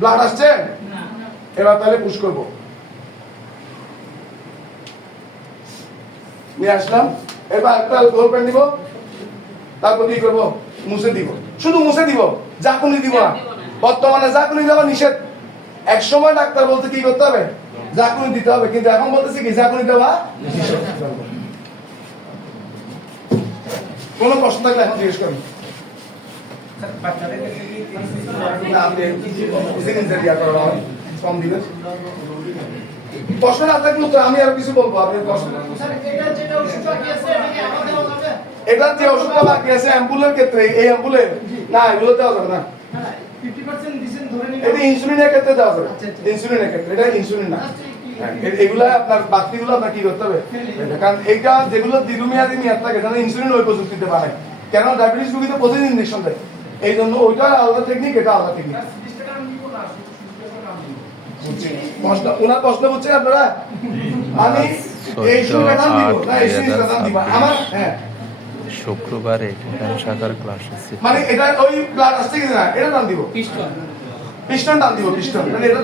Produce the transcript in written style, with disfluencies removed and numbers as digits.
Blood আসছে? এবার তাহলে পুশ করবো। নিয়ে আসলাম, এবার একটা গোল পেন দিব, তারপর কি করবো? মুছে দিব, শুধু মুছে দিব, জাকুনি দিব না। বর্তমানে জাকুনি দেওয়া নিষেধ। এক সময় ডাক্তার বলতে কি করতে হবে? জাকুনি দিতে হবে, কিন্তু এখন বলতেছি কি জাকুনি দেওয়া নিষেধ। কোনো প্রশ্ন থাকলে এখন জিজ্ঞেস করুন। কম দিবেন, প্রশ্ন না থাকলে তো আমি আর কিছু বলবো। আপনি প্রশ্ন, এটা যে ওষুধটা বাকি আছে অ্যাম্পুলের ক্ষেত্রে, এই অ্যাম্পুলে না, এগুলো দেওয়া যাবে না। এটা ইনসুলিনের ক্ষেত্রে দেওয়া যাবে, ইনসুলিনের ক্ষেত্রে। এটা ইনসুলিন না, এগুলা আপনার বাকিগুলো আপনার কি করতে হবে, কারণ এইটা যেগুলো দীর্ঘমেয়াদী মেয়াদ থাকে তাহলে ইনসুলিন ওই প্রযুক্তিতে বানায়। কেন? ডায়াবেটিস রোগীতে প্রতিদিন ইনজেকশন দেয়, এই জন্য ওইটা আলাদা টেকনিক, এটা আলাদা টেকনিক। ওনার প্রশ্ন বুঝছেন আপনারা? আমি এই সুবিধা দিব না, এই সুবিধা দিব আমার। হ্যাঁ, শুক্রবারে শাখার ক্লাস আছে, মানে এটা ওই ব্লাড আসছে কিনা এটা দান দিব, পিস্টন দান দিব, পিস্টন মানে এটা